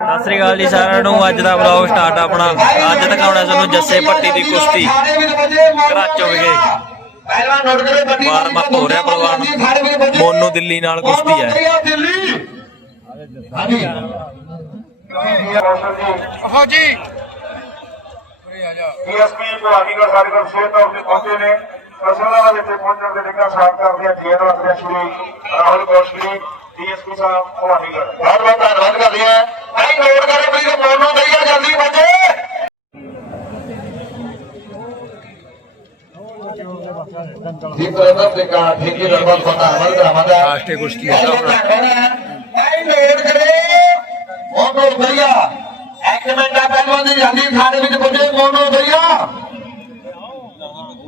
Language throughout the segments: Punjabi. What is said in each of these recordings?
ਸਤਿ ਸ੍ਰੀ ਅਕਾਲ ਜੀ ਸਾਰਿਆਂ ਨੂੰ। ਅੱਜ ਦਾ ਵਲੌਗ ਸਟਾਰਟ ਆਪਣਾ। ਅੱਜ ਦਿਖਾਉਣਾ ਤੁਹਾਨੂੰ ਜੱਸੇ ਭੱਟੀ ਦੀ ਕੁਸ਼ਤੀ। ਘਰਾਚੋਂ ਵਿਖੇ। ਪਹਿਲਵਾਨ ਨੋਟ ਕਰੋ ਵਾਰਮ ਅਪ ਹੋ ਰਿਹਾ ਪਹਿਲਵਾਨ ਮੋਨੂ ਦਿੱਲੀ ਨਾਲ ਕੁਸ਼ਤੀ ਹੈ। ਦਿੱਲੀ ਹਾਂਜੀ ਫੌਜੀ ਡੀਐਸਪੀ ਵਿਭਾਗੀਗੜ ਸਾਡੇ ਕੋਲ ਵਿਸ਼ੇਸ਼ ਤੌਰ ਤੇ ਪਹੁੰਚੇ ਨੇ। ਫਸਲਾਂ ਦੇ ਵਿੱਚ ਪਹੁੰਚਣ ਦੇ ਨਿੱਘਾ ਸਵਾਗਤ ਕਰਦੇ ਹਾਂ ਜੀਐਨ ਵਾਸਤੇ Shri Rahul Goshri D S P Sahib Bhawanigarh ਬਹੁਤ ਬਹੁਤ ਧੰਨਵਾਦ ਕਰਦੇ ਆ ਨੋਟ ਕਰੋ ਪਲੀਜ਼ ਫੋਨ ਨੂੰ ਦਈਆ ਜਲਦੀ ਬੱਚੇ ਜੀ ਪ੍ਰਧਾਨ ਦੇ ਕਾ ਠੀਕ ਹੈ ਬਹੁਤ ਬਹੁਤ ਧੰਨਵਾਦ ਕਰਾਵਾਂਗਾ ਰਾਸ਼ਟਰੀ ਕੁਸ਼ਤੀ ਹੈ ਭਾਈ ਨੋਟ ਕਰੇ ਬਹੁਤ ਬਹੁਤ ਵਧੀਆ ਇੱਕ ਮਿੰਟ ਆ ਪਹਿਲਵਾਨ ਦੀ ਜਲਦੀ ਖਾਣੇ ਵਿੱਚ ਪੁੱਜੇ ਮੋਨੋ ਦਈਆ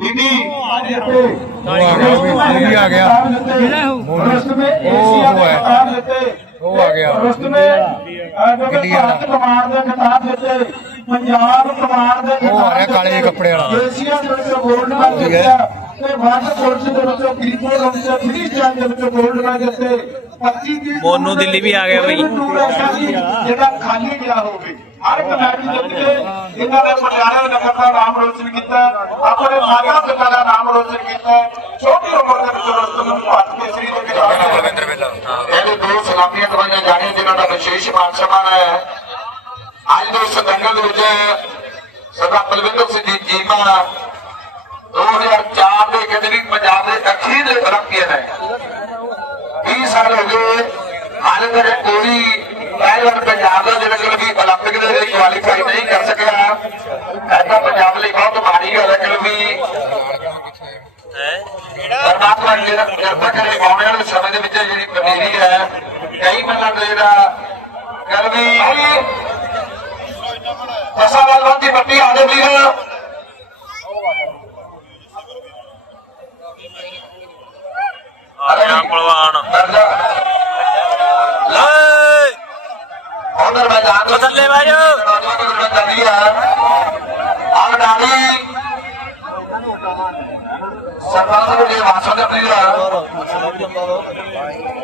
ਬੀਬੀ ਉਹ ਵੀ ਆ ਗਿਆ ਉਹ ਉਹ ਇੰਡੀਆ ਦਾ ਕਮਾਂਡ ਦੇ ਖਿਤਾਬ ਦਿੱਤੇ ਪੰਜਾਬ ਕਮਾਂਡ ਦੇ ਉਹ ਆ ਰਿਹਾ ਕਾਲੇ ਜਿਹੇ ਕੱਪੜੇ ਵਾਲਾ। ਏਸ਼ੀਆ ਦੇ ਵਿੱਚੋਂ ਗੋਲਡ ਮੈਡਲ ਜਿੱਤਿਆ ਤੇ ਵਰਲਡ ਪੁਲਿਸ ਦੇ ਵਿੱਚੋਂ ਕ੍ਰਿਕਟ ਦੇ ਵਿੱਚੋਂ ਫ੍ਰੀ ਸਟਾਈਲ ਦੇ ਵਿੱਚੋਂ ਗੋਲਡ ਮੈਡਲ ਜਿੱਤੇ। 25 ਦੀ ਮੋਨੂ ਦਿੱਲੀ ਵੀ ਆ ਗਿਆ ਬਈ। ਜਿਹੜਾ ਖਾਲੀ ਗਿਆ ਹੋਵੇ। ਹਰ ਇੱਕ ਮੈਚ ਜਿੱਤ ਕੇ ਇਹਨਾਂ ਨੇ ਪਟਿਆਲੇ ਨਗਰ ਦਾ ਨਾਮ ਰੋਸ਼ਨ ਕੀਤਾ ਆਪਣੇ ਮਾਤਾ ਪਿਤਾ ਦਾ ਨਾਮ ਰੋਸ਼ਨ ਕੀਤਾ। ਛੋਟੀ ਉਮਰ ਦੇ ਵਿੱਚ ਰਸਤਮ ਨੂੰ ਭਾਰਤ ਦੇ ਖਿਡਾਰੀ ਬਲਵਿੰਦਰ ਵੇਲਾ ਇਹ ਵੀ ਦੋ ਸਲਾਮੀਆਂ ਕਰਵਾਈਆਂ ਜਾਣੀਆਂ ਜਿਨ੍ਹਾਂ ਦਾ ਵਿਸ਼ੇਸ਼ ਮਾਨ ਸਨਮਾਨ ਆਇਆ ਅੱਜ ਦੇ ਇਸ ਵਿੱਚ ਸਰਦਾਰ ਬਲਵਿੰਦਰ ਸਿੰਘ ਜੀ ਜੀਮਾ 2004 ਦੇ ਕਹਿੰਦੇ ਪੰਜਾਬ ਦੇ ਅਖੀਰ ਰੱਖਿਆ ਨੇ। 20 ਸਾਲ ਹੋ ਗਏ ਕੋਈ ਪਹਿਲਵਾਨ ਪੰਜਾਬ ਦਾ ਜਿਹੜਾ ਕਿ ਵੀ 올림픽 ਦੇ ਲਈ ਕੁਆਲੀਫਾਈ ਨਹੀਂ ਕਰ ਸਕਿਆ। ਐਸਾ ਪੰਜਾਬ ਲਈ ਬਹੁਤ ਭਾਰੀ ਗੱਲ ਹੈ ਕਿ ਜਿਹੜਾ ਕਿਰਪਾ ਕਰੇ ਆਉਣ ਵਾਲੇ ਸਮੇਂ ਦੇ ਵਿੱਚ ਜਿਹੜੀ ਪਨੀਰੀ ਹੈ ਕਈ ਮੱਲਾਂ ਦਾ ਜਿਹੜਾ ਗੱਲ ਵੀ ਦਸਾਂ ਵਾਲ ਦੀ ਪੱਟੀ ਆ ਦੇ ਵੀਰ। ਆ ਗਿਆ ਪਹਿਲਵਾਨ ਏ ਉਧਰ ਮੈਦਾਨ ਉਹ ਥੱਲੇ ਬਹਿ ਜਾ। ਨੌਜਵਾਨ ਉਧਰ ਚੱਲੀ ਆ। ਆ ਡਾਲੀ ਸਰਪੰਚ ਨੂੰ ਦੇ ਵਾਸੋ ਦੇ ਪਲੀਜ਼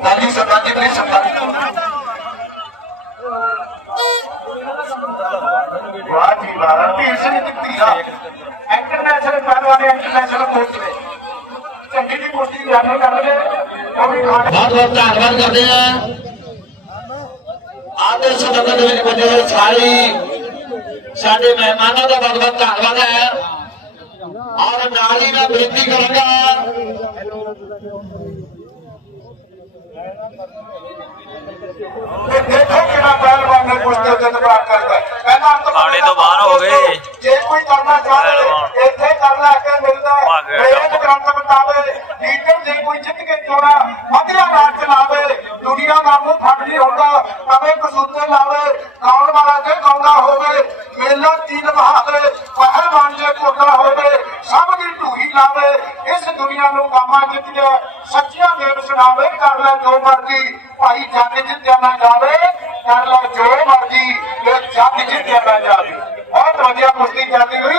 ਦਾਦੀ ਸਰਪੰਚ ਜੀ ਪਲੀਜ਼ ਸਰਪੰਚ ਵਾਹ ਜੀ ਵਾਹ ਰਣਵੀਰ ਸਿੰਘ ਧੀਰਾ ਇੰਟਰਨੈਸ਼ਨਲ ਪਹਿਲਵਾਨ ਨੇ ਇੰਟਰਨੈਸ਼ਨਲ ਕੋਚ ਨੇ। ਚੰਗੀ ਦੀ ਕੁਸ਼ਤੀ ਦੀ ਗੱਲ ਕਰ ਰਹੇ ਉਹ ਵੀ ਖਾਣ ਬਹੁਤ ਬਹੁਤ ਧੰਨਵਾਦ ਕਰਦੇ ਆ ਆਦੇ ਸਦਨ ਦੇ ਵਿੱਚ ਸਾਰੇ ਸਾਡੇ ਮਹਿਮਾਨਾਂ ਦਾ ਬਹੁਤ ਬਹੁਤ ਧੰਨਵਾਦ ਹੈ। ਔਰ ਨਾਲ ਹੀ ਮੈਂ ਬੇਨਤੀ ਕਰਾਂਗਾ ਤੇ ਦੇਖੋ ਕਿਹੜਾ ਪਹਿਲਵਾਨ ਨੇ ਕੁਸ਼ਤੀ ਉੱਤੇ ਦਬਾਅ ਕਰਦਾ ਹੈ। ਪਹਿਲਾਂ ਅੰਤ ਖਾਣੇ ਤੋਂ ਬਾਹਰ ਹੋ ਗਏ। ਜੇ ਕੋਈ ਕਰਨਾ ਚਾਹੇ। ਇੱਥੇ ਕਰ ਲੈ ਕੇ ਮਿਲਦਾ ਕੰਮ। ਗ੍ਰੰਥ ਬਤਾਵੇ ਲੀਡਰ ਜੇ ਕੋਈ ਜਿੱਤ ਕੇ ਚੋਣਾ ਵਧੀਆ ਰਾਜ ਚਲਾਵੇ ਦੁਨੀਆ ਦਾ ਮੂੰਹ ਫੜ ਨਹੀਂ ਹੁੰਦਾ ਕਦੇ ਕਸੂਤੇ ਲਾਵੇ ਗਾਉਣ ਵਾਲਾ ਜੇ ਗਾਉਂਦਾ ਹੋਵੇ ਮੇਲਾ ਤੀਨ ਬਹਾਵੇ ਪਹਿਲਵਾਨ ਜੇ ਕੋਟਾ ਹੋਵੇ ਸਭ ਦੀ ਢੂਹੀ ਲਾਵੇ ਇਸ ਦੁਨੀਆ ਨੂੰ ਕਾਮਾ ਜਿੱਤ ਕੇ ਸੱਚੀਆਂ ਦੇਵ ਸੁਣਾਵੇ, ਕਰ ਲੈ ਜੋ ਮਰਜ਼ੀ, ਭਾਈ ਜੱਗ ਜਿੱਤਿਆ ਨਾ ਜਾਵੇ, ਕਰ ਲੈ ਜੋ ਮਰਜ਼ੀ ਤੇ ਜੱਗ ਜਿੱਤਿਆ ਨਾ ਜਾਵੇ। ਬਹੁਤ ਵਧੀਆ ਕੁਸ਼ਤੀ ਚੱਲਦੀ ਹੋਈ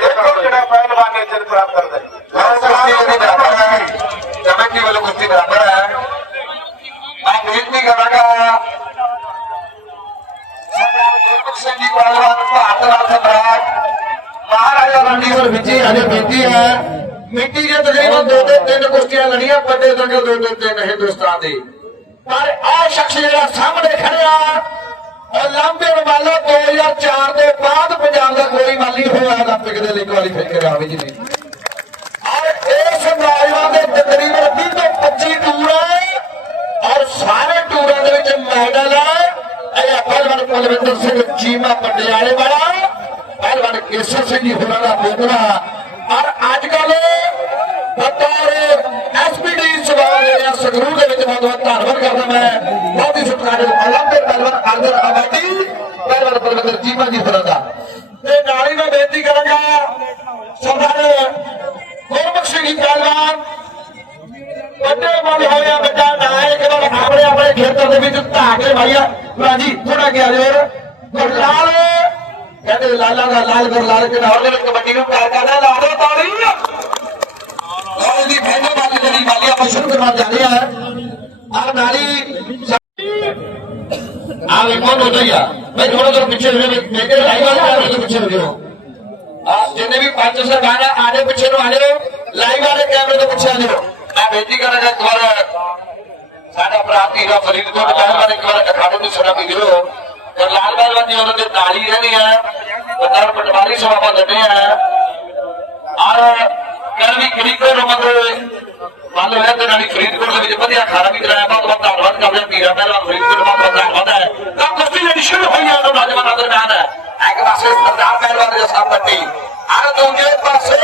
ਦੇਖੋ ਜਿਹੜਾ ਪਹਿਲਵਾਨ ਨੇ ਜਿੱਤ ਪ੍ਰਾਪਤ ਕਰਦਾ ਹੈ ਬਹੁਤ ਕੁਸ਼ਤੀ ਉਹਦੀ ਬਰਾਬਰ ਹੈ ਕਮੇਟੀ ਵੱਲੋਂ ਕੁਸ਼ਤੀ ਬਰਾਬਰ ਹੈ ਮੈਂ ਬੇਨਤੀ ਕਰਾਂਗਾ ਸਰਦਾਰ ਗੁਰਮੁਖ ਸਿੰਘ ਜੀ ਪਹਿਲਵਾਨ ਭਾਰਤ ਨਾਲ ਸਮਰਾਟ ਨਗਰ ਵਿੱਚ ਅਜੇ ਬੀਤੀ ਹੈ। ਮਿੱਟੀ ਦੇ ਤਕਰੀਬਨ ਦੋ ਤੋਂ ਤਿੰਨ ਕੁਸ਼ਤੀਆਂ ਲੜੀਆਂ, ਵੱਡੇ ਦੰਗਲ ਦੋ ਤੋਂ ਤਿੰਨ ਹਿੰਦੁਸਤਾਨ ਦੇ। ਪਰ ਆਹ ਸ਼ਖਸ ਜਿਹੜਾ ਸਾਹਮਣੇ ਖੜਿਆ ਓਲੰਪਿਕ ਵਾਲਾ 2004 ਦੇ ਬਾਅਦ ਪੰਜਾਬ ਦਾ ਕੋਈ ਮਾਲੀ ਹੋਇਆ ਓਲੰਪਿਕ ਦੇ ਲਈ ਕੁਆਲੀਫਾਈ ਕਰਿਆ ਹੋਵੇ ਜੀ। ਔਰ ਇਸ ਨੌਜਵਾਨ ਦੇ ਤਕਰੀਬਨ 20 ਤੋਂ 25 ਟੂਰ ਆਏ ਔਰ ਸਾਰੇ ਟੂਰਾਂ ਦੇ ਵਿੱਚ ਮੈਡਲ ਆਏ ਇਹ ਅਪਲਵੰਤ ਕੁਲਵਿੰਦਰ ਸਿੰਘ ਚੀਮਾ, ਪਟਿਆਲੇ ਵਾਲਾ। पहलवान केशव सिंह जी हुनर मोगरा ਔਰ ਅੱਜ ਕੱਲ ਬਤੌਰ ਐਸਪੀਡੀ ਸਵਾਲ ਜਿਹੜਾ ਸੰਗਰੂਰ ਦੇ ਵਿੱਚ ਬਹੁਤ ਬਹੁਤ ਧੰਨਵਾਦ ਕਰਦਾ ਮੈਂ। ਬਹੁਤ ਹੀ ਸ਼ੁਕਰਾਨਾ ਅੱਲਾਹ ਦੇ ਪਹਿਲਵਾਨ ਅਰਜਨ ਆਬਾਦੀ ਪਹਿਲਵਾਨ ਪਰਮਿੰਦਰ ਚੀਮਾ ਜੀ ਹੋਰਾਂ ਦਾ। ਤੇ ਨਾਲ ਹੀ ਮੈਂ ਬੇਨਤੀ ਕਰਾਂਗਾ, ਸਰਦਾਰ ਗੁਰਮੁਖ ਸਿੰਘ ਜੀ ਪਹਿਲਵਾਨ ਵੱਡੇ ਮਨ ਹੋਇਆ ਬੱਚਾ ਨਾਇਕ ਦਾ ਆਪਣੇ ਆਪਣੇ ਖੇਤਰ ਦੇ ਵਿੱਚ ਧਾਕੇ ਭਾਈਆ ਰਾਜੀ ਥੋੜਾ ਗਿਆ ਜੋਰ। ਦਾ ਲਾਲ ਗੁਰਲਾਲ ਕੇ ਨਾਲ ਦੇ ਵਿੱਚ ਕਬੱਡੀ ਨੂੰ ਪਿਆਰ ਕਰਦਾ ਲਾ ਦੋ ਤਾੜੀ। ਉਹਦੀ ਫੈਨੇ ਵਾਲੀ ਜਿਹੜੀ ਵਾਲੀ ਆਪਾਂ ਸ਼ੁਰੂ ਕਰਨਾ ਜਾ ਰਹੇ ਹਾਂ। ਆ ਨਾਲੀ ਆ ਵੇਖੋ ਮਨ ਮੈਂ ਥੋੜਾ ਜਿਹਾ ਪਿੱਛੇ ਹੋ ਗਿਆ ਮੇਰੇ ਲਾਈਵ ਵਾਲੇ ਕੈਮਰੇ ਤੋਂ ਪਿੱਛੇ ਹੋ ਜਾਓ ਆ ਜਿੰਨੇ ਵੀ ਪੰਜ ਸਰਕਾਰ ਆ ਆਦੇ ਪਿੱਛੇ ਨੂੰ ਆ ਲਾਈਵ ਵਾਲੇ ਕੈਮਰੇ ਤੋਂ ਪਿੱਛੇ ਆ ਜਾਓ। ਮੈਂ ਬੇਨਤੀ ਕਰਾਂਗਾ ਇੱਕ ਵਾਰ, ਸਾਡਾ ਭਰਾ ਤੀਰਾ ਫਰੀਦਕੋਟ ਪਹਿਲਵਾਨ ਇੱਕ ਵਾਰ ਅਖਾੜੇ ਨੂੰ ਸੁਣਾ ਵੀ ਦਿਓ। ਗਰਲਾਲ ਪਹਿਲਵਾਨ ਜੀ ਉਹਨਾਂ ਦੇ ਤਾਲੀ ਰਹਿਣੀ ਆ ਬਤਾਰ ਪਟਵਾਰੀ ਸਭਾ ਲੱਗੇ ਆ। ਔਰ ਕਰਮੀ ਕ੍ਰਿਕਟ ਰਮਤ ਮੰਨ ਹੋਇਆ, ਤੇ ਨਾਲੀ ਫਰੀਦਕੋਟ ਦੇ ਵਿੱਚ ਵਧੀਆ ਖਾਣਾ ਵੀ ਕਰਾਇਆ। ਬਹੁਤ ਬਹੁਤ ਧੰਨਵਾਦ ਕਰਦੇ ਹਾਂ ਪੀਰਾ ਪਹਿਲਵਾਨ ਫਰੀਦਕੋਟ ਬਹੁਤ ਬਹੁਤ ਧੰਨਵਾਦ ਹੈ। ਤਾਂ ਕੁਸ਼ਤੀ ਜਿਹੜੀ ਸ਼ੁਰੂ ਹੋਈ ਹੈ ਉਹ ਨੌਜਵਾਨਾਂ ਦਰਮਿਆਨ ਹੈ। ਇੱਕ ਪਾਸੇ ਸਰਦਾਰ ਪਹਿਲਵਾਨ ਦੇ ਸਾਹ ਪੱਟੀ ਦੂਜੇ ਪਾਸੇ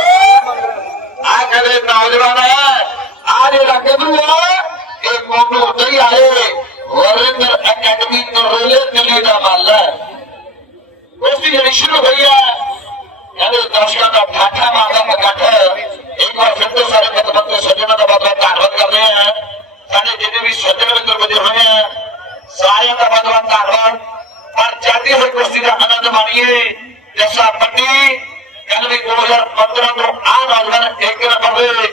ਆਹ ਕਹਿੰਦੇ ਨੌਜਵਾਨ ਆ ਜੇ ਲੱਗੇ ਬਰੂਆ ਇਹ ਕੋਨੂ ਉਤਰੀ ਆਏ ਵਰਿੰਦਰ ਅਕੈਡਮੀ ਨਰੇਲੇ ਦਾ ਮੱਲ ਹੈ? ਕੁਸ਼ਤੀ ਜਿਹੜੀ ਸ਼ੁਰੂ ਹੋਈ ਹੈ, ਕਹਿੰਦੇ ਦਰਸ਼ਕਾਂ ਦਾ ਠਾਠਾ ਮਾਰਦਾ ਇਕੱਠ ਇੱਕ ਵਾਰ ਫਿਰ ਤੋਂ ਸਾਰੇ ਮਤਮੰਤਰੀ ਸੱਜਣਾਂ ਦਾ ਬਹੁਤ ਬਹੁਤ ਧੰਨਵਾਦ ਕਰਦੇ ਹਾਂ। ਸਾਡੇ ਜਿੰਨੇ ਵੀ ਸੱਜਣ ਮਿੱਤਰ ਬਣੇ ਹੋਏ ਆ ਸਾਰਿਆਂ ਦਾ ਬਹੁਤ ਬਹੁਤ ਧੰਨਵਾਦ ਪਰ ਚੱਲਦੀ ਹੋਈ ਕੁਸ਼ਤੀ ਦਾ ਆਨੰਦ ਮਾਣੀਏ। ਜੱਸਾ ਪੱਟੀ ਕੱਲ ਵੀ 2015 ਤੋਂ ਆ ਨੌਜਵਾਨ ਇੱਕ ਨੰਬਰ ਦੇ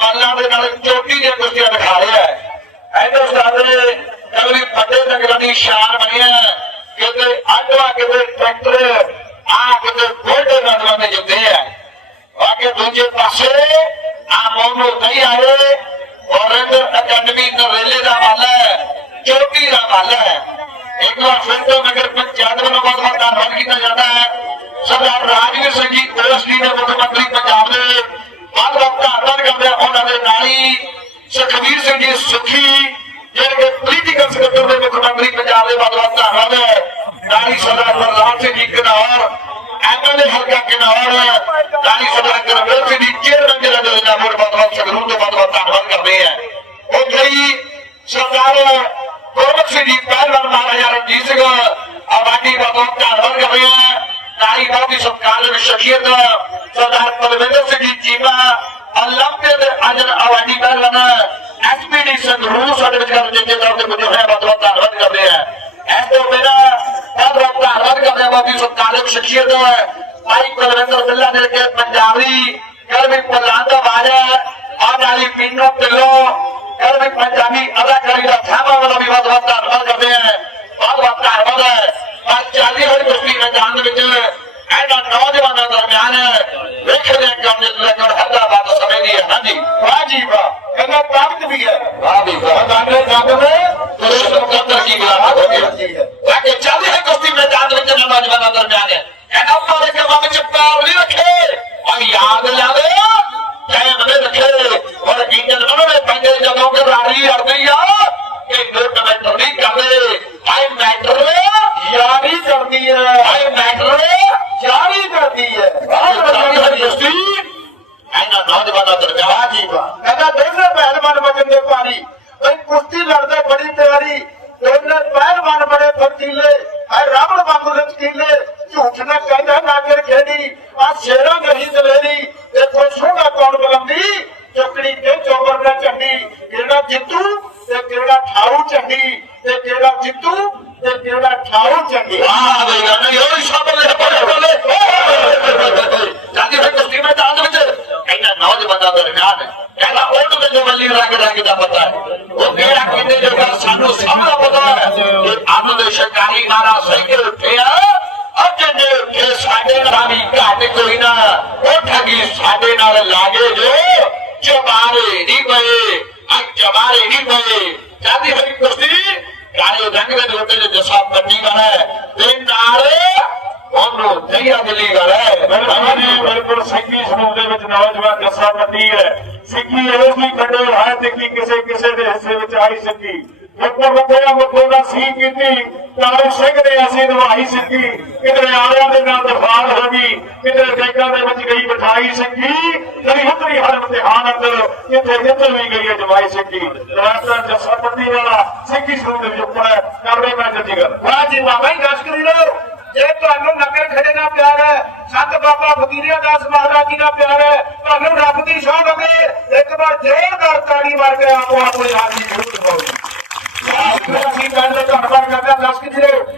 ਮੱਲਾਂ ਦੇ ਨਾਲ ਚੋਟੀ ਦੀਆਂ ਕੁਸ਼ਤੀਆਂ ਦਿਖਾ ਰਿਹਾ ਹੈ। ਐਡੇ ਉਸਤਾਦ ਨੇ ਕੱਲ ਵੀ ਫੱਟੇ ਨਗਰਾਂ ਦੀ ਸ਼ਾਨ ਬਣਿਆ ਕਿਤੇ ਆਟਵਾ ਕਿਤੇ ਟਰੈਕਟਰ ਆ ਕਿਤੇ ਗੋਲਡੇ ਨੌਜਵਾਨ ਦੇ ਜਿੱਤੇ ਆ ਆਗੇ ਦੂਜੇ ਪਾਸੇ ਆ ਮੋਨੂ ਨਹੀਂ ਆਏ ਔਰਿੰਦਰ ਅਕੈਡਮੀ ਨਰੇਲੇ ਦਾ ਮੱਲ ਹੈ ਚੋਟੀ ਦਾ ਮੱਲ ਹੈ ਇੱਕ ਵਾਰ ਫਿਰ ਤੋਂ ਨਗਰ ਪੰਚਾਇਤ ਵੱਲੋਂ ਬਹੁਤ ਬਹੁਤ ਧੰਨਵਾਦ ਕੀਤਾ ਜਾਂਦਾ ਹੈ ਸਰਦਾਰ ਰਾਜਵੀਰ ਸਿੰਘ ਜੀ ਕੋਸਲੀ ਦੇ ਮੁੱਖ ਮੰਤਰੀ ਪੰਜਾਬ ਦੇ ਬਹੁਤ ਬਹੁਤ ਧੰਨਵਾਦ ਕਰਦੇ ਹਾਂ ਉਹਨਾਂ ਦੇ ਨਾਲ ਹੀ ਸੁਖਵੀਰ ਸਿੰਘ ਜੀ ਸੁਖੀ ਜਿਹੜੇ ਕਿ ਪੋਲੀਟੀਕਲ ਸਕੱਤਰ ਦੇ ਮੁੱਖ ਮੰਤਰੀ ਪੰਜਾਬ ਦੇ ਬਹੁਤ ਬਹੁਤ ਧੰਨਵਾਦ ਹੈ ਨਾਲ ਹੀ ਸਰਦਾਰ ਮਰਦਾਨ ਸਿੰਘ ਜੀ ਘਨੌਰ ਐਮਐਲਏ ਹਲਕਾ ਘਨੌਰ ਨਾਲ ਹੀ ਸਰਦਾਰ ਕਰਮੇਲ ਸਿੰਘ ਜੀ ਚੇਅਰਮੈਨ ਜਿਹੜਾ ਦੇ ਨਾਮ ਬਹੁਤ ਬਹੁਤ ਸੰਗਰੂਰ ਤੋਂ ਬਹੁਤ ਬਹੁਤ ਧੰਨਵਾਦ ਕਰਦੇ ਹਾਂ ਉੱਥੇ ਹੀ ਸਰਦਾਰ ਗੁਰਮੁਖ ਸਿੰਘ ਜੀ ਪਹਿਲਵਾਨ ਮਹਾਰਾਜਾ ਰਣਜੀਤ ਸਿੰਘ ਆਬਾਦੀ ਦਾ ਬਹੁਤ ਧੰਨਵਾਦ ਕਰਦੇ ਹਾਂ ਨਾਲ ਹੀ ਬਹੁਤ ਹੀ ਸਤਿਕਾਰਯੋਗ ਸ਼ਖਸੀਅਤ ਸਰਦਾਰ ਬਲਵਿੰਦਰ ਸਿੰਘ ਜੀ ਚੀਮਾ ਅਲੰਪੀਅਡ ਅਜਨ ਆਵਾਡੀ ਪਹਿਲਵਾਨ ਐਸਪੀਡੀ ਸੰਗਰੂਰ ਸਾਡੇ ਵਿਚਾਰ ਜਿੱਤੇ ਤੌਰ ਤੇ ਪੁੱਜੇ ਹੋਏ ਬਹੁਤ ਬਹੁਤ ਧੰਨਵਾਦ ਕਰਦੇ ਹਾਂ ਇਸ ਤੋਂ ਮੇਰਾ ਬਹੁਤ ਬਹੁਤ ਧੰਨਵਾਦ ਕਰਦੇ ਹਾਂ ਬਹੁਤ ਹੀ ਸਤਿਕਾਰਯੋਗ ਸ਼ਖਸੀਅਤ ਭਾਈ ਬਲਵਿੰਦਰ ਬਿੱਲਾ ਨੇ ਕੇ ਪੰਜਾਬੀ ਕਰਮੀ ਪੱਲਾਂ ਦਾ ਵਾਜਾ ਆ ਨਾਲੀ ਪੀਨੋ ਢਿੱਲੋਂ ਕਰਮੀ ਪੰਜਾਬੀ ਅਦਾਕਾਰੀ ਦਾ ਥਾਮਾ ਵਾਲਾ ਵੀ ਬਹੁਤ ਬਹੁਤ ਧੰਨਵਾਦ ਕਰਦੇ ਹਾਂ ਬਹੁਤ ਬਹੁਤ ਧੰਨਵਾਦ ਹੈ ਪਰ ਚਾਲੀ ਹੋਈ ਕੁਸ਼ਤੀ ਮੈਦਾਨ ਦੇ ਵਿੱਚ ਇਹਨਾਂ ਨੌਜਵਾਨਾਂ ਦਰਮਿਆਨ ਵੇਖਦੇ ਹਾਂ ਕੰਮ ਦੇ ਲੱਗਣ ਹੱਦਾ ਬਾਤ ਸਮੇਂ ਦੀ ਹੈ ਹਾਂਜੀ ਵਾਹ ਜੀ ਵਾਹ ਕਹਿੰਦਾ ਤਾਕਤ ਵੀ ਹੈ ਵਾਹ ਵੀ ਵਾਹ ਦਾਨੇ ਜੱਗ ਦੇ ਦੁਸ਼ਮਣ ਮੁਕੱਦਰ ਕੀ ਬਾਤ ਹੋ ਗਿਆ ਬਾਕੀ ਚਾਲੀ ਹੋਈ ਕੁਸ਼ਤੀ ਮੈਦਾਨ ਦੇ ਵਿੱਚ ਨੌਜਵਾਨਾਂ ਦਰਮਿਆਨ ਹੈ ਇਹਨਾਂ ਉੱਪਰ ਕਰਮਾਂ ਵਿੱਚ ਪੈਰ ਨਹੀਂ ਰੱਖੇ ਔਰ ਯਾਦ ਲਾਵੇ ਕਾਇਮ ਨੇ ਰੱਖੇ ਔਰ ਇੰਜਨ ਉਹਨੇ ਪੰਜੇ ਜਦੋਂ ਕਿ ਰਾੜੀ ਅੜਦੀ ਆ ਕਿ ਗੁੱਟ ਮੈਟਰ ਨਹੀਂ ਕਰਦੇ ਆਈ ਮੈਟਰ ਯਾਰੀ ਕਰਦੀ ਹੈ ਆਈ ਮੈਟਰ ਯਾਰੀ ਕਰਦੀ ਹੈ ਬਹੁਤ ਵਧੀਆ ਕੁਸ਼ਤੀ ਇਹਨਾਂ ਨੌਜਵਾਨਾਂ ਦਰਮਿਆਨ ਜੀ ਵਾਹ ਕਹਿੰਦਾ ਦੋਨੇ ਪਹਿਲਵਾਨ ਵਜਨ ਦੇ ਭਾਰੀ ਬਈ ਕੁਸ਼ਤੀ ਲੜਦੇ ਬੜੀ ਤਿਆਰੀ ਦੋਨੇ ਪਹਿਲਵਾਨ ਬੜੇ ਫਰਤੀਲੇ ਐ ਚਕੀਲੇ ਝੂਠ ਨਾ ਕਹਿੰਦਾ ਨਾ ਕਰ ਖੇਡੀ। ਆ ਸ਼ੇਰਾਂ ਨਹੀਂ ਦਲੇਰੀ ਦੇਖੋ ਸੋਹਣਾ ਕੌਣ ਬਲੰਦੀ? ਚੱਕੜੀ ਤੇ ਚੋਬਰ ਨਾ ਝੰਡੀ, ਕਿਹੜਾ ਜਿੱਤੂ ਤੇ ਕਿਹੜਾ ਠਾਊ ਝੰਡੀ, ਤੇ ਕਿਹੜਾ ਜਿੱਤੂ ਤੇ ਕਿਹੜਾ ਠਾਊ ਝੰਡੀ। ਵਾਹ ਬਈ ਗਾਣੇ ਹੋਈ ਸ਼ਾਬਲ ਦੇ ਬੜੇ ਬੋਲੇ ਜਾਂਦੀ ਹੋਈ ਕੁਸ਼ਤੀ ਮੈਦਾਨ ਦੇ ਵਿੱਚ ਇਹਨਾਂ ਨੌਜਵਾਨਾਂ ਦਰਮਿਆਨ ਕਹਿੰਦਾ ਉਹ ਤੇ ਜੋ ਬੱਲੀ ਰੰਗ ਰੰਗ ਦਾ ਪਤਾ ਹੈ ਉਹ ਕਿਹੜਾ ਕਿੰਨੇ ਜੋਗਾ ਸਾਨੂੰ ਸਭ ਦਾ ਪਤਾ ਹੈ ਕਿ ਆਨੰਦ ਦੇ ਸ਼ਿਕਾਰੀ ਉੱਠਿਆ ਅੱਜ ਜੇ ਉੱਠੇ ਸਾਡੇ ਨਾਲ ਵੀ ਘਾਟ ਕੋਈ ਨਾ ਉਹ ਠਗੀ ਸਾਡੇ ਨਾਲ ਲਾਗੇ ਜੋ। ਜਮਾਰੇ ਨਹੀਂ ਪਏ, ਅੱਜ ਜਮਾਰੇ ਨਹੀਂ ਪਏ। ਜਾਂਦੀ ਹੋਈ ਕੁਸ਼ਤੀ ਕਾਲੇ ਰੰਗ ਦੇ ਰੋਟੇ ਦੇ ਜਸਾ ਪੱਟੀ ਵਾਲਾ ਤੇ ਨਾਲ ਉਹਨੂੰ ਦਈਆ ਦਿੱਲੀ ਵਾਲਾ ਹੈ। ਬਿਲਕੁਲ ਸਿੱਖੀ ਸਮੂਹ ਦੇ ਵਿੱਚ ਨੌਜਵਾਨ ਜੱਸਾ ਪੱਟੀ ਹੈ। ਸਿੱਖੀ ਇਹ ਵੀ ਕੱਢੇ ਹੈ ਤੇ ਕੀ ਕਿਸੇ ਕਿਸੇ ਦੇ ਹਿੱਸੇ ਵਿੱਚ ਆਈ ਸਿੱਖੀ। ਮੁੱਕੋ ਮੁੱਕੋ ਮੁੱਕੋ ਦਾ ਸੀ ਕੀਤੀ ਤਾਰੂ ਸਿੰਘ ਨੇ ਅਸੀਂ ਨਿਭਾਈ ਸਿੱਖੀ, ਕਿਤੇ ਆਲਿਆਂ ਦੇ ਨਾਲ ਦਫਾਨ ਹੋ ਗਈ ਕਿਤੇ ਦੇਗਾਂ ਦੇ ਵਿੱਚ ਗਈ ਬਿਠਾਈ ਸਿੱਖੀ, ਕਦੀ ਹੁਤਰੀ ਹਰ ਇਮਤਿਹਾਨ ਅੰਦਰ ਕਿਤੇ ਜਿੱਤ ਵੀ ਗਈ ਹੈ ਜਮਾਈ ਸਿੱਖੀ। ਜੱਸਾ ਪੱਟੀ ਵਾਲਾ ਸਿੱਖੀ ਸਮੂਹ ਦੇ ਵਿੱਚ ਉੱਪਰ ਹੈ ਕਰਦੇ ਮੈਂ ਜੱਦੀ ਗੱਲ ਵਾਹ ਜੀ ਬਾਬਾ ਜੀ ਦੱਸ ਕਰੀ ਜੇ ਤੁਹਾਨੂੰ ਨਗਰ ਖੜੇ ਨਾਲ ਪਿਆਰ ਹੈ, ਸੰਤ ਬਾਬਾ ਫਕੀਰਿਆ ਦਾਸ ਮਹਾਰਾਜ ਜੀ ਦਾ ਪਿਆਰ ਹੈ, ਤੁਹਾਨੂੰ ਰੱਬ ਦੀ ਸੌਂ ਲਵੇ ਇੱਕ ਵਾਰ ਜ਼ੋਰਦਾਰ ਤਾੜੀ ਮਾਰ ਕੇ ਆਪੋ ਆਪਣੇ ਆਪ ਦੀ ਜ਼ਰੂਰ ਦਿਖਾਓ। ਅਸੀਂ ਪਿੰਡ ਦੇ ਧੰਨਵਾਦ ਕਰਦੇ ਹਾਂ ਦੱਸ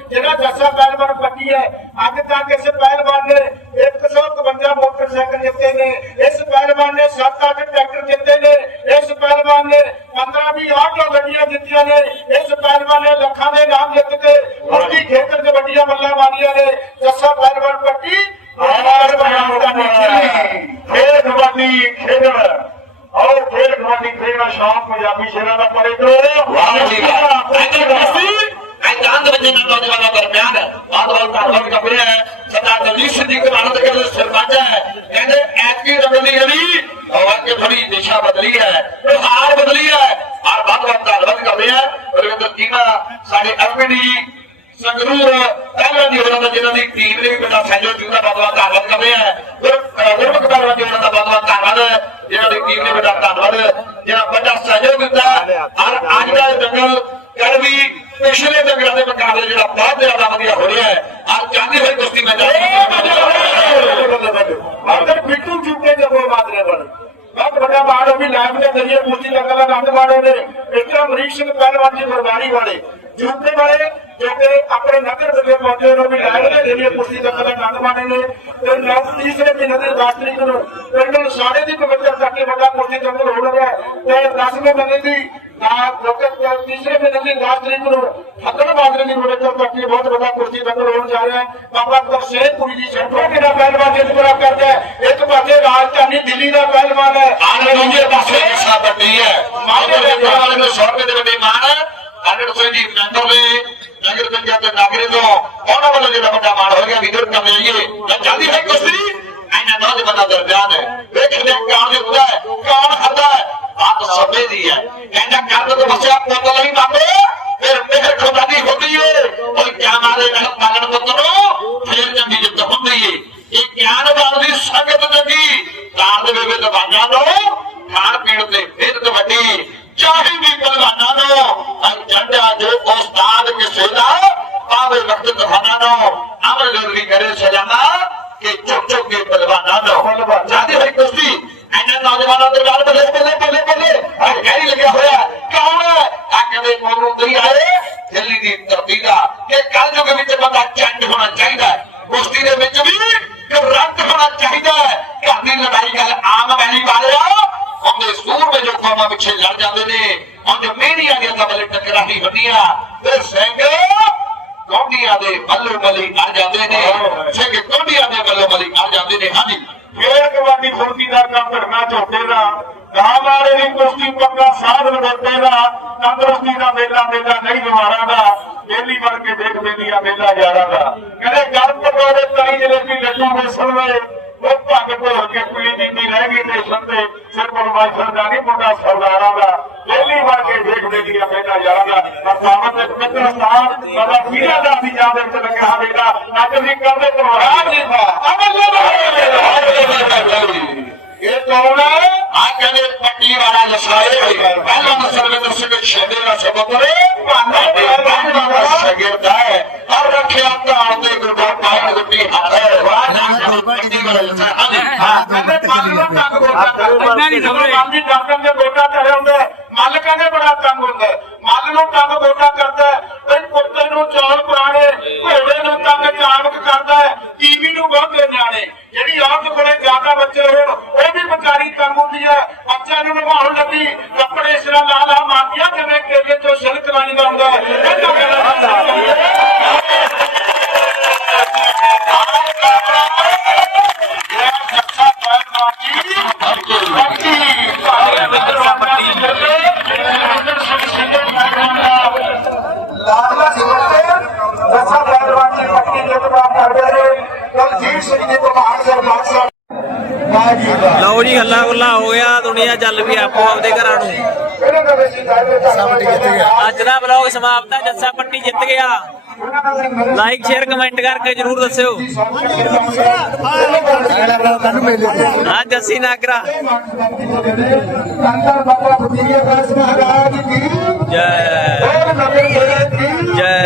ਜਿਹੜਾ ਜੱਸਾ ਪਹਿਲਵਾਨ ਪੱਟੀ ਹੈ ਅੱਜ ਤੱਕ ਇਸ ਪਹਿਲਵਾਨ ਨੇ 151 ਮੋਟਰਸਾਈਕਲ ਜਿੱਤੇ ਨੇ ਇਸ ਪਹਿਲਵਾਨ ਨੇ 7-8 ਟਰੈਕਟਰ ਜਿੱਤੇ ਨੇ ਇਸ ਪਹਿਲਵਾਨ ਨੇ 15 20 ਆਟੋ ਗੱਡੀਆਂ ਜਿੱਤੀਆਂ ਨੇ ਇਸ ਪਹਿਲਵਾਨ ਨੇ ਲੱਖਾਂ ਦੇ ਨਾਮ ਜਿੱਤ ਕੇ ਕੁਸ਼ਤੀ ਖੇਤਰ 'ਚ ਵੱਡੀਆਂ ਮੱਲਾਂ ਮਾਰੀਆਂ ਨੇ ਜੱਸਾ ਪਹਿਲਵਾਨ ਪੱਟੀ ਆਵਾਜ਼ ਬਣਾਉਂਦਾ ਨਹੀਂ ਖੇਡ ਕਬੱਡੀ ਖੇਡਣ ਆਓ ਖੇਡ ਦਾ ਜੀ ਸਰਦਾਰ ਜੀ ਦੇ ਥੋੜੀ ਦਿਸ਼ਾ ਬਦਲੀ ਹੈ। ਹਾਰ ਬਦਲੀ ਹੈ। ਔਰ ਬਾਦ ਬਾਦ ਧੰਨਵਾਦ ਕਰਦੇ ਹੈ। ਰਵਿੰਦਰ ਜੀਨਾ ਸਾਡੇ ਐਮਪੀਡੀ ਸੰਗਰੂਰ ਪਹਿਲਾਂ ਦੀ ਹੋਰਾਂ ਦਾ ਜਿਨ੍ਹਾਂ ਦੀ ਟੀਮ ਨੇ ਵੀ ਬੜਾ ਸਹਿਯੋਗ ਦਿੱਤਾ। ਬਾਦ ਬਾਦ ਧੰਨਵਾਦ ਕਰਦੇ ਹੈ ਗੁਰਮੁਖ ਪਹਿਲਵਾਨ ਜੀ ਹੋਰਾਂ ਦਾ ਬਾਦ ਬਾਦ ਧੰਨਵਾਦ ਹੈ ਜਿਨ੍ਹਾਂ ਦੀ ਟੀਮ ਨੇ ਬੜਾ ਧੰਨਵਾਦ ਜਿਹੜਾ ਵੱਡਾ ਸਹਿਯੋਗ ਦਿੱਤਾ ਔਰ ਅੱਜ ਦਾ ਇਹ ਦੰਗਲ ਕਰ ਵੀ ਪਿਛਲੇ ਦੰਗਲਾਂ ਦੇ ਮੁਕਾਬਲੇ ਜਿਹੜਾ ਬਹੁਤ ਜ਼ਿਆਦਾ ਵਧੀਆ ਹੋ ਰਿਹਾ ਹੈ ਔਰ ਚਾਹਦੀ ਹੋਈ ਕੁਸ਼ਤੀ ਮੈਦਾਨ ਅਗਰ ਬਿੱਟੂ ਚੁੱਕੇ ਜਦੋਂ ਬਾਦਰੇ ਬਣ ਬਹੁਤ ਵੱਡਾ ਬਾੜ ਵੀ ਲਾਈਵ ਦੇ ਜ਼ਰੀਏ ਕੁਸ਼ਤੀ ਲੰਗਰ ਦਾ ਆਨੰਦ ਮਾਣੋ ਨੇ ਇਤਨਾ ਅਮਰੀਕ ਸਿੰਘ ਜੀ ਗੁਰਬਾਣੀ ਵਾਲੇ, ਜੁੱਤੇ ਵਾਲੇ, ਜੋ ਕਿ ਆਪਣੇ ਨਗਰ ਦੇ ਪਹੁੰਚੇ ਨੇ ਵੀ ਲਾਈਨ ਦੇ ਜ਼ਰੀਏ ਕੁਰਸੀ ਲੰਗਰ ਦਾ ਆਨੰਦ ਮਾਣੇ ਨੇ। ਤੇ ਨੌ ਤੀਸਰੇ ਮਹੀਨੇ ਦੇ 10 ਤਰੀਕ ਨੂੰ ਪਿੰਡ ਸਾਰੇ ਦੀ ਪਵਿੱਤਰ ਸਾਕੇ ਵੱਡਾ ਕੁਰਸੀ ਲੰਗਰ ਹੋ ਰਿਹਾ ਹੈ। ਤੇ 10ਵੇਂ ਮਹੀਨੇ ਦੀ ਨਾ ਲੋਕਾਂ ਤੀਸਰੇ ਮਹੀਨੇ ਦੀ 10 ਤਰੀਕ ਨੂੰ ਫੱਕੜ ਬਾਦਰੇ ਦੀ ਪਵਿੱਤਰ ਸਾਕੇ ਬਹੁਤ ਵੱਡਾ ਕੁਸ਼ਤੀ ਲੰਗਰ ਹੋਣ ਜਾ ਰਿਹਾ ਹੈ। ਬਾਬਾ ਗੁਰਸੇਵਪੁਰੀ ਦੀ ਸੈਂਟਰ ਕਿਹੜਾ ਪਹਿਲਵਾਨ ਜਿੱਤ ਪ੍ਰਾਪਤ ਕਰਦਾ ਹੈ? ਇੱਕ ਪਾਸੇ ਰਾਜਧਾਨੀ ਦਿੱਲੀ ਦਾ ਪਹਿਲਵਾਨ ਹੈ। ਆਲੇ ਦੂਜੇ ਪਾਸੇ ਹਿੱਸਾ ਵੱਡੀ ਹੈ। ਮਾਝੇ ਦੇ ਪਿੰਡ ਵਾਲੇ ਨੂੰ 100 ਰੁਪਏ ਦੇ ਵੱਡੇ ਮਾਣ ਹੈ। ਕਾਂਗੜ ਸਿੰਘ ਜੀ ਮੈਂਬਰ ਨੇ ਨਗਰ ਪੰਚਾਇਤ ਦੇ ਨਾਗਰੇ ਤੋਂ। ਉਹਨਾਂ ਵੱਲੋਂ ਜਿਹੜਾ ਵੱਡਾ ਮਾਣ ਹੋ ਗਿਆ ਵਿਦਰ ਕਰ ਲਈਏ ਤਾਂ ਜਲਦੀ ਹੈ ਕੁਸ਼ਤੀ। ਇਹਨਾਂ ਨੌਜਵਾਨਾਂ ਦਰਮਿਆਨ ਹੈ ਵੇਖਦੇ ਹਾਂ ਕੌਣ ਜਿੱਤਦਾ ਹੈ, ਕੌਣ ਹਾਰਦਾ ਹੈ। ਬਾਤ ਸਭੇ ਦੀ ਹੈ। ਕਹਿੰਦਾ ਕੰਨ ਤੋਂ ਬਸਿਆ ਪੁੱਤ ਨਹੀਂ ਮੰਗੇ ਫਿਰ ਮਿਹਰ ਖੁਦਾ ਹੁੰਦੀ ਏ। ਕੋਈ ਕਿਆ ਮਾਰੇ ਨਾਲ ਪਾਲਣ ਪੁੱਤ ਫਿਰ ਚੰਗੀ ਜਿੱਤ ਹੁੰਦੀ ਏ। ਇਹ ਗਿਆਨਵਾਨ ਦੀ ਸੰਗਤ ਜਗੀ ਦਾਨ ਦੇ ਵੇਵੇ ਦਵਾਈਆਂ ਨੂੰ ਖਾਣ ਪੀਣ ਤੇ ਫਿਰ ਕਬੱਡੀ ਚਾਹੀ ਵੀ ਪਹਿਲਵਾਨਾਂ ਨੂੰ ਹਰ ਜੋ ਉਸਤਾਦ ਕਿਸੇ ਦਾ ਪਾਵੇ ਵਕਤ ਦਵਾਨਾ ਨੂੰ ਅਮਰ ਜ਼ਰੂਰੀ ਕਰੇ ਸਲਾਮਾ ਕਿ ਚੁੱਕ ਚੁੱਕ ਕੇ ਪਹਿਲਵਾਨਾਂ ਨੂੰ ਜਾਂਦੀ ਹੋਈ ਕੁਸ਼ਤੀ ਇਹਨਾਂ ਨੌਜਵਾਨਾਂ ਦੇ ਨਾਲ ਬੱਲੇ ਬੱਲੇ ਬੱਲੇ ਬੱਲੇ ਆ ਗਹਿਰੀ ਲੱਗਿਆ ਹੋਇਆ ਕੌਣ ਹੈ ਆ ਕਹਿੰਦੇ ਮੋਰੂ ਤੇ ਆਏ ਦਿੱਲੀ ਦੀ ਧਰਤੀ ਦਾ ਕਿ ਕੱਲ ਯੁੱਗ ਵਿੱਚ ਬੰਦਾ ਚੰਡ ਹੋਣਾ ਚਾਹੀਦਾ ਹੈ ਕੁਸ਼ਤੀ ਦੇ ਵਿੱਚ ਵੀ ਕਰੰਟ ਹੋਣਾ ਚਾਹੀਦਾ ਹੈ ਘਰ ਦੀ ਲੜਾਈ ਗੱਲ ਆਮ ਵੈਲੀ ਵਾਲਿਆ ਉਹਦੇ ਸੂਰ ਵਿੱਚ ਜੋ ਕੌਮਾਂ ਪਿੱਛੇ ਲੜ ਜਾਂਦੇ ਨੇ ਉਹਦੇ ਮੀਡੀਆ ਦੀਆਂ ਟਕਰਾਹੀ ਹੁੰਦੀਆਂ ਤੇ ਸਿੰਘ ਕੌਡੀਆਂ ਦੇ ਬੱਲੋ ਬੱਲੀ ਅੜ ਜਾਂਦੇ ਨੇ। ਸਿੰਘ ਕੌਡੀਆਂ ਦੇ ਬੱਲੋ ਬੱਲੀ ਅੜ ਜਾਂਦੇ ਨੇ। ਹਾਂਜੀ। ਖੇਡ ਕਬੱਡੀ ਫੁਰਤੀ ਦਾ ਕੰਮ ਧਰਨਾ ਝੋਟੇ ਦਾ। ਗਾਂ ਵਾਲੇ ਦੀ ਕੁਸ਼ਤੀ ਪੱਕਾ ਸਾਧਨ ਵਰਤੇ ਦਾ। ਤੰਦਰੁਸਤੀ ਦਾ ਮੇਲਾ ਮੇਲਾ ਨਹੀਂ ਜਵਾਰਾਂ ਦਾ। ਡੇਲੀ ਵਰ ਕੇ ਦੇਖ ਲੈਂਦੀਆਂ ਮੇਲਾ ਯਾਰਾਂ ਦਾ। ਕਹਿੰਦੇ ਗਰਮ ਪਕੌੜੇ ਤਲੀ ਜਲੇਬੀ ਲੱਡੂ ਵੇਸਣ ਵੇ। ਉਹ ਭੱਗ ਢੋਲ ਕੇ ਕੁਲੀ ਜਿੰਨੀ ਰਹਿ ਗਈ ਨੇਸ਼ਨ ਤੇ ਸਿਰ ਬਲਵਾਈ ਸਰਦਾਰੀ ਮੁੰਡਾ ਸਰਦਾਰਾਂ ਦਾ। ਡੇਲੀ ਵਰ ਕੇ ਦੇਖ ਲੈਂਦੀਆਂ ਮੇਲਾ ਯਾਰਾਂ ਦਾ। ਪਰਸਾਵਤ ਦੇ ਪਵਿੱਤਰ ਸਥਾਨ ਬਾਬਾ ਪੀੜਾ ਦਾ ਵੀ ਯਾਦ ਵਿੱਚ ਲੱਗਿਆ ਮੇਲਾ ਅੱਜ ਵੀ ਕਰਦੇ ਤੁਹਾਡਾ ਜੀ ਅਮਲ ਇਹ ਕੌਣ ਹੈ? ਆ ਕਹਿੰਦੇ ਪੱਟੀ ਵਾਲਾ ਲਸਾਏ ਹੋਏ। ਪਹਿਲਾਂ ਮਸਲਵਿੰਦਰ ਸਿੰਘ ਛੇਦੇ ਦਾ ਸਬਕਰੇ ਭਾਨਾ ਦੇ ਪਹਿਲਾਂ ਦਾ ਸ਼ਗਿਰਦਾ ਹੈ। ਔਰ ਰੱਖਿਆ ਧਾਨ ਦੇ ਗੁਰਦਾ ਪਾਇ ਗੁੱਟੀ ਹੱਥ ਹੈ ਵਾਹ ਨਾ ਪੱਟੀ ਵਾਲਾ ਲਸਾਏ ਹਾਂ ਕਹਿੰਦੇ ਮੱਲ ਨੂੰ ਤੰਗ ਗੋਟਾ ਕਰਦਾ ਨਹੀਂ ਮੱਲ ਦੀ ਗੋਟਾ ਧਰੇ ਹੁੰਦੇ ਮੱਲ ਕਹਿੰਦੇ ਬੜਾ ਤੰਗ ਹੁੰਦਾ ਹੈ। ਮੱਲ ਨੂੰ ਤੰਗ ਗੋਟਾ ਕਰਦਾ ਹੈ, ਤੇ ਕੁੱਤੇ ਨੂੰ ਚੌਲ ਪੁਰਾਣੇ ਘੋੜੇ ਨੂੰ ਤੰਗ ਚਾਣਕ ਕਰਦਾ ਹੈ ਟੀਵੀ ਨੂੰ ਬਹੁਤੇ ਨਿਆਣੇ ਜਿਹੜੀ ਔਰਤ ਕੋਲੇ ਜ਼ਿਆਦਾ ਬੱਚੇ ਹੋਣ ਉਹ ਵੀ ਵਿਚਾਰੀ ਤੰਗ ਹੁੰਦੀ ਹੈ ਬੱਚਿਆਂ ਨੂੰ ਨਿਭਾਉਣ ਲੱਗੀ ਕੱਪੜੇ ਇਸ ਤਰ੍ਹਾਂ ਲਾ ਲਾ ਮਾਰਦੀਆਂ ਜਿਵੇਂ ਕੇਲੇ ਤੋਂ ਛਿਲਕ ਲਾਈਦਾ ਹੁੰਦਾ ਹੈ ਇਹ ਤਾਂ ਗੱਲ ਲਾਡਲਾ ਸਿਮਰਤੇ ਦਸਾਂ ਪਹਿਲਵਾਨ ਜੀ ਪੱਕੀ ਜਿੱਤ ਪ੍ਰਾਪਤ ਕਰਦੇ ਨੇ ਦਲਜੀਤ ਸਿੰਘ ਜੀ ਪ੍ਰਧਾਨ ਸਰਪੰਚ ਸਾਹਿਬ ਵਾਹ ਜੀ ਵਾਹ ਲਓ ਜੀ ਹੱਲਾ ਗੁੱਲਾ ਹੋ ਗਿਆ ਵੀ ਆਪੋ ਆਪਦੇ ਘਰਾਂ ਨੂੰ। ਇਹਨਾਂ ਜਿੱਤ ਗਿਆ ਅੱਜ ਦਾ ਬਲੌਗ ਸਮਾਪਤ ਹੈ, ਜੱਸਾ ਪੱਟੀ ਜਿੱਤ ਗਿਆ। ਲਾਈਕ ਸ਼ੇਅਰ ਕਮੈਂਟ ਕਰਕੇ ਜਰੂਰ ਦੱਸਿਓ। ਹਾਂ ਜੱਸੀ ਨਾਗਰਾ। ਜੈ ਜੈ। ਜੈ।